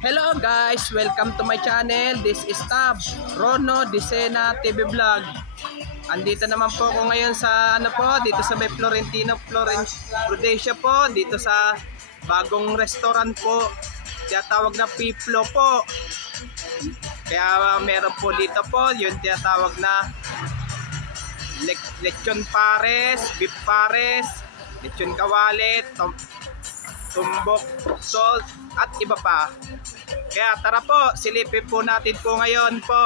Hello guys, welcome to my channel. This is Tab Rono Dicena TV Vlog. Andito naman po ako ngayon sa dito sa may Florentino Prudencia po, dito sa bagong restaurant po. Tinatawag na Piplo po. Kaya meron po dito po yung tinatawag na lechon pares, beef pares, lechon kawali, tumbok salt at iba pa. Kaya tara po, silipin po natin po ngayon po.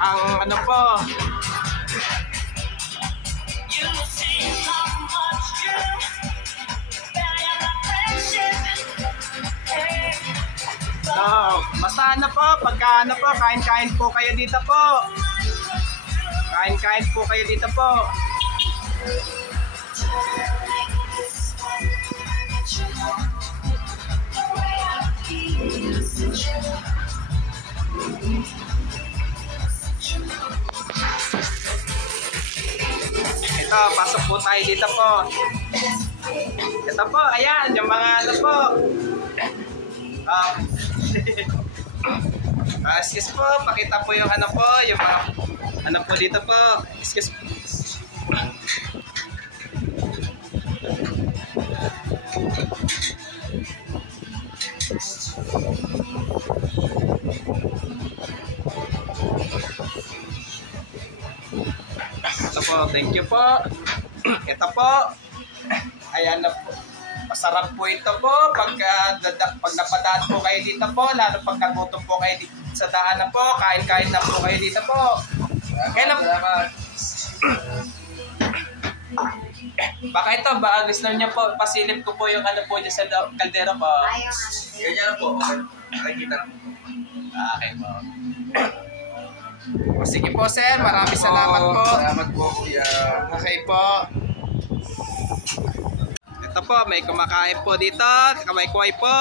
Ang po. So, basta po, pagka po, kain-kain po kayo dito po. Kain-kain po kayo dito po. Ito, pasok po tayo dito po. Ito po, ayan, yung mga po. Excuse po, pakita po yung po, yung mga po dito po. Excuse po. Ito po, thank you po. Ito po. Ayan na po. Masarap po ito po pag napadaan po kayo dito po, lalo pag nagutom po kayo dito sa daan na po, kain-kain na po kayo dito po. Kailan baka ito, baka gusto niya po, pasilip ko po yung po dyan sa kaldero po. Ganyan na po. Nakikita na po. Okay po. Sige po sir, maraming salamat po. Salamat po kuya. Okay po. Ito po, may kumakain po dito, kamay-kuway po.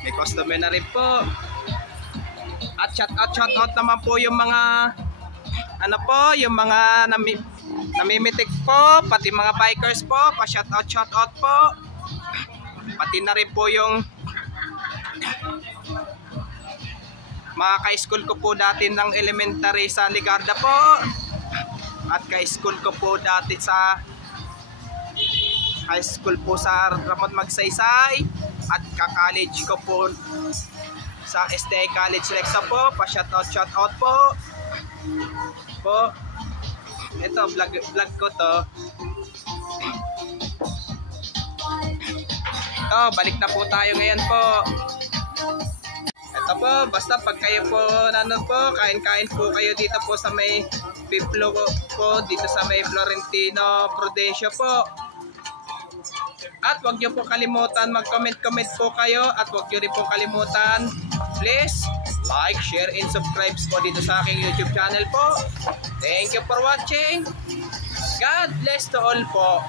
May customer na rin po. At shout out naman po yung mga yung mga namimitik po, pati mga bikers po, pa-shout out po. Pati na rin po yung mga ka-school ko po dati ng elementary sa Ligarda po. At ka-school ko po dati sa high school po sa Ramon Magsaysay. At ka-college ko po sa STI College Lexa po. Pa-shout out po. Ito, vlog ko to. Ito, balik na po tayo ngayon po. Ito po, basta pag kayo po kain-kain po kayo dito po sa may Piplo po, dito sa may Florentino Prudencia po. At wag niyo po kalimutan mag-comment po kayo, at wag niyo rin po kalimutan, please like, share, and subscribe po dito sa aking YouTube channel po. Thank you for watching. God bless to all po.